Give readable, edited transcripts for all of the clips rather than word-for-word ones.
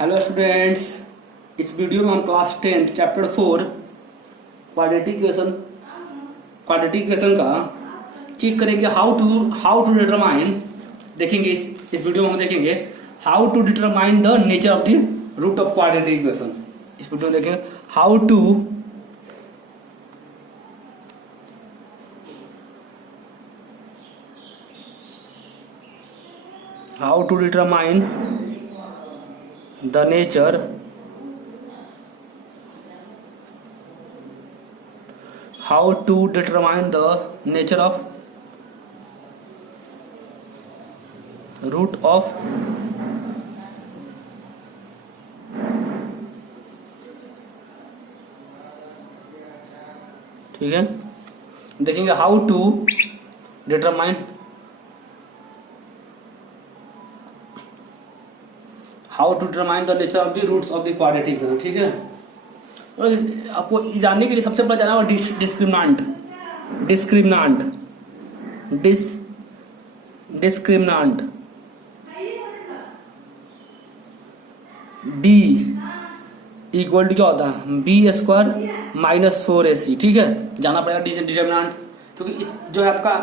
Hello students, इस video में हम क्लास 10 चैप्टर 4 क्वाड्रेटिक इक्वेशन का चेक करेंगे। हाउ टू डिटरमाइन, देखेंगे इस वीडियो में हम देखेंगे how to determine the nature of the root of quadratic equation. इस वीडियो में देखेंगे how to determine the nature how to determine the nature of root of ठीक है, देखेंगे how to determine the nature of the roots of the quadratic equation. ठीक है, और आपको जानने के लिए सबसे पहले जाना होगा डिस्क्रिमिनांट डी इक्वल टू क्या होता है b² - 4ac। ठीक है, जाना पड़ेगा डिटर्मिनेंट, क्योंकि जो है आपका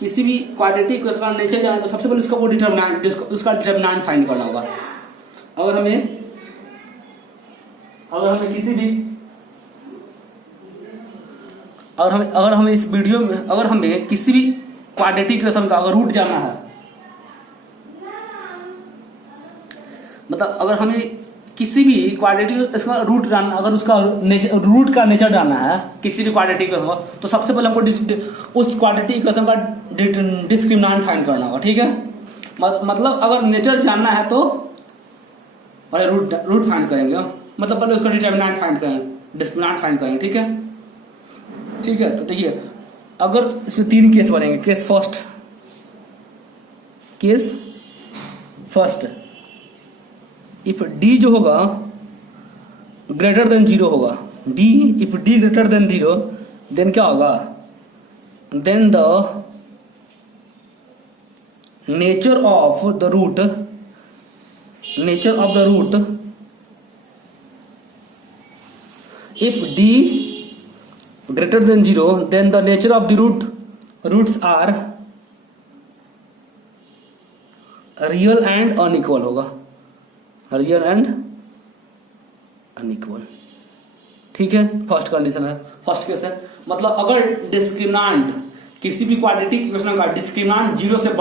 किसी भी क्वाड्रेटिक इक्वेशन का नेचर जाना है तो सबसे पहले उसका वो डिटर्मिनेंट फाइंड करना होगा। अगर हमें इस वीडियो में अगर हमें किसी भी क्वाड्रेटिक इक्वेशन का अगर रूट जानना है, मतलब अगर हमें किसी भी क्वाड्रेटिक इसका रूट जानना, अगर उसका रूट का नेचर जानना है किसी भी क्वाड्रेटिक इक्वेशन का, तो सबसे पहले हमको उस क्वाड्रेटिक इक्वेशन का डिस्क्रिमिनेंट फाइंड करना होगा। ठीक है, मतलब अगर नेचर जानना है तो और रूट फाइंड करेंगे, मतलब पहले उसका डिटर्मिनेंट फाइंड करेंगे, डिस्क्रिमिनेंट फाइंड करेंगे। ठीक है, तो देखिए अगर इसमें 3 केस बनेंगे। केस फर्स्ट इफ डी जो होगा ग्रेटर देन 0 होगा, if D greater than 0 then क्या होगा, then the nature of the root if d greater than 0 then the nature of the roots are real and unequal होगा, ठीक है। First condition है, first case है, मतलब अगर डिस्क्रिमिनेंट किसी भी क्वाड्रेटिक इक्वेशन का डिस्क्रिमिनेंट 0 से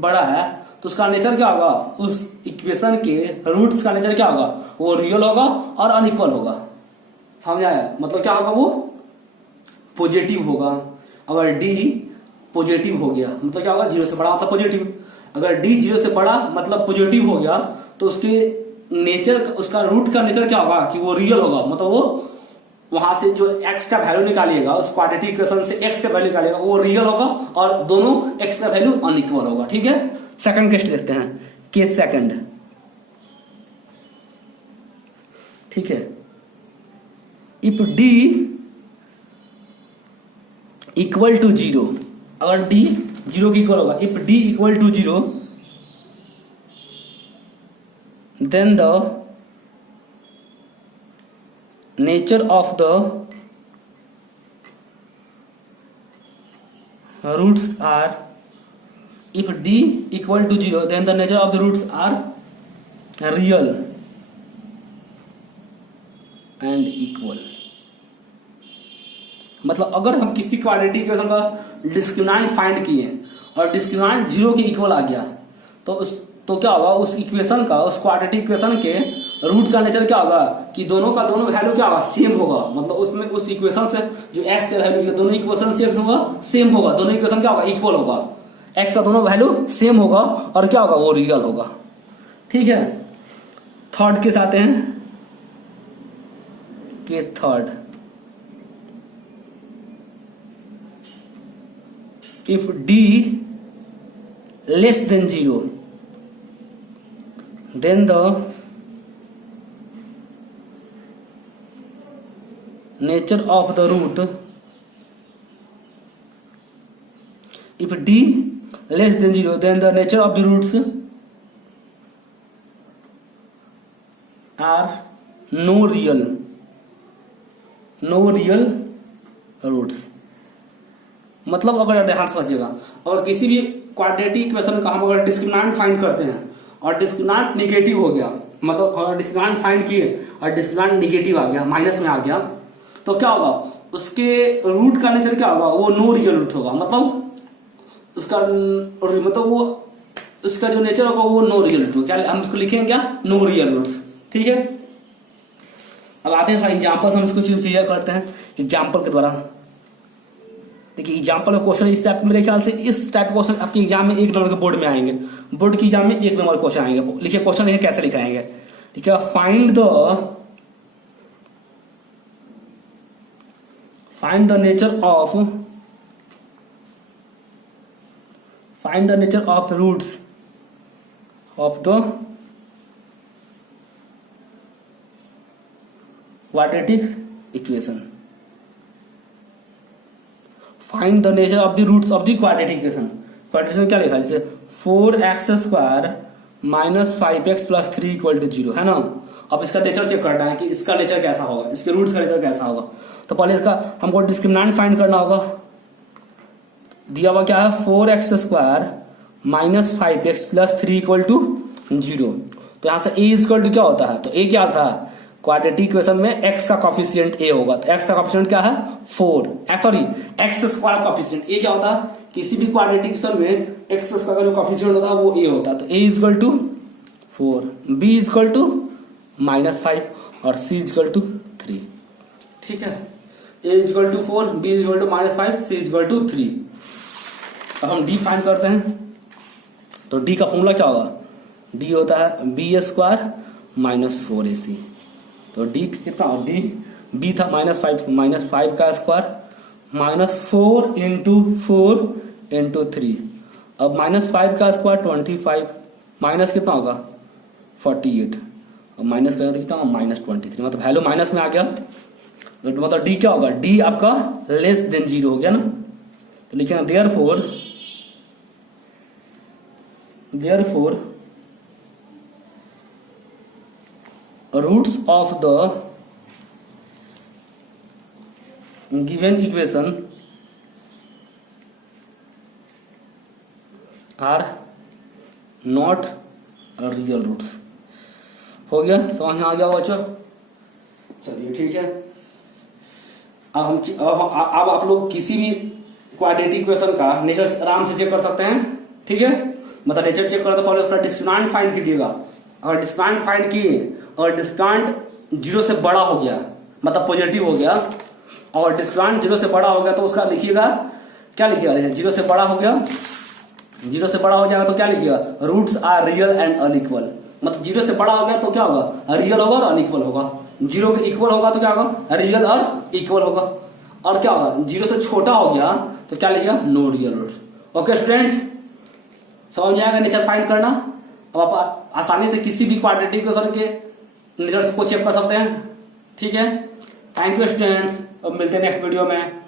बड़ा है तो उसका नेचर क्या होगा, उस इक्वेशन के रूट्स का नेचर क्या होगा, वो रियल होगा और अनइक्वल होगा। समझ आया, मतलब क्या होगा, वो पॉजिटिव होगा। अगर डी पॉजिटिव हो गया मतलब क्या होगा, 0 से बड़ा मतलब पॉजिटिव। अगर डी 0 से बड़ा मतलब पॉजिटिव हो गया तो उसका रूट का नेचर क्या होगा कि वो रियल होगा, मतलब वो वहां से जो x का वैल्यू निकालिएगा, उस क्वाड्रेटिक इक्वेशन से x का वैल्यू निकालिएगा, वो रियल होगा और दोनों x का वैल्यू अनइक्वल होगा। ठीक है, सेकंड केस देखते हैं, केस सेकंड। ठीक है, इफ d इक्वल टू 0, अगर d 0 के इक्वल होगा, if d equal to 0 then the nature of the roots are, if d equal to 0 then the nature of the roots are real and equal। मतलब अगर हम किसी quadratic equation का discriminant find किए और discriminant 0 के equal आ गया तो क्या होगा, उस इक्वेशन का, उस क्वाड्रेटिक इक्वेशन के रूट का नेचर क्या होगा कि दोनों का दोनों वैल्यू क्या होगा, सेम होगा। मतलब उसमें उस इक्वेशन से जो x का वैल्यू दोनों इक्वेशन से सेम होगा, दोनों इक्वेशन क्या होगा, इक्वल होगा, x का दोनों वैल्यू सेम होगा और क्या होगा, वो रियल होगा। ठीक है, थर्ड केस आते हैं, case third. If d less than 0 then the nature of the root, if d less than 0 then the nature of the roots are no real roots. मतलब अगर ध्यान समझिएगा, और किसी भी क्वाड्रेटिक इक्वेशन का हम अगर डिस्क्रिमिनेंट फाइंड करते हैं और डिस्क्रिमिनेंट निगेटिव हो गया, मतलब अगर डिस्क्रिमिनेंट फाइंड किए और डिस्क्रिमिनेंट निगेटिव आ गया, माइनस में आ गया, तो क्या होगा, उसके रूट का नेचर क्या होगा, वो नो रियल रूट होगा। मतलब उसका वो उसका जो नेचर होगा वो नो रियल रूट, क्या हम इसको लिखेंगे क्या, नो रियल रूट्स। ठीक है, अब आते हैं एग्जाम्पल्स, हम इसको क्लियर करते हैं एग्जाम्पल के द्वारा। देखिए एग्जाम्पल में क्वेश्चन इस टाइप, मेरे ख्याल से इस टाइप के क्वेश्चन आपके एग्जाम में 1 नंबर के बोर्ड में आएंगे, बोर्ड की एग्जाम में 1 नंबर क्वेश्चन आएंगे। लिखिए क्वेश्चन लिखिए कैसे लिखाएंगे। ठीक है, find the nature of roots of the quadratic equation. Find the nature of the roots of the quadratic equation. Quadratic क्या लिखा है, जैसे 4x² - 5x + 3 = 0 है ना। अब इसका नेचर चेक करना है कि इसका नेचर कैसा होगा, इसके रूट्स का नेचर कैसा होगा। तो पहले इसका हमको डिस्क्रिमिनेंट फाइंड करना होगा। दिया हुआ क्या है, 4x² - 5x + 3 = 0। तो यहां से a क्या होता है, तो a क्या होता है, क्वाड्रेटिक इक्वेशन में x का कोफिशिएंट a होगा, तो x का कोफिशिएंट क्या है 4, x² कोफिशिएंट a क्या होता है, किसी भी क्वाड्रेटिक इक्वेशन में x² का जो कोफिशिएंट होता है वो a होता है। तो a = 4, b = -5 और c = 3। ठीक है, a = 4, b = -5, c = 3। अब हम d फाइंड करते हैं, तो d का फॉर्मूला क्या होगा, d होता है b² - 4ac। तो d कितना, d b था -5 का स्क्वायर -4 × 4 × 3। अब -5 का स्क्वायर 25, माइनस कितना होगा 48, और माइनस करेंगे तो कितना होगा -23, मतलब वैल्यू माइनस में आ गया। तो मतलब d क्या होगा, d आपका <0 हो गया ना। तो लिखेंगे therefore roots of the given equation are not real roots। हो गया, समझ में आ गया बच्चों। चलिए ठीक है, अब आप लोग किसी भी क्वाड्रेटिक इक्वेशन का नेचर आराम से चेक कर सकते हैं। ठीक है, मतलब नेचर चेक करो तो पहले उसका डिस्क्रिमिनेंट फाइंड कीजिएगा। अगर डिस्क्रिमिनेंट फाइंड किए और डिस्क्रिमिनेंट 0 से बड़ा हो गया, मतलब पॉजिटिव हो गया, और डिस्क्रिमिनेंट 0 से बड़ा हो गया तो उसका लिखिएगा, क्या लिखिएगा, 0 से बड़ा हो गया, 0 से बड़ा हो जाएगा तो क्या लिखिएगा, roots are real and unequal. मतलब 0 से बड़ा हो गया तो क्या होगा, रियल होगा और अनइक्वल होगा। 0 के इक्वल होगा तो क्या होगा, रियल और इक्वल होगा। और क्या होगा, 0 से छोटा हो गया तो क्या लिखिएगा, no real root. Okay students, समझ जाएगा नेचर फाइंड करना। अब आप आसानी से किसी भी क्वाड्रेटिक इक्वेशन के नेचर को चेक कर सकते हैं। ठीक है, थैंक यू स्टूडेंट्स, अब मिलते हैं नेक्स्ट वीडियो में।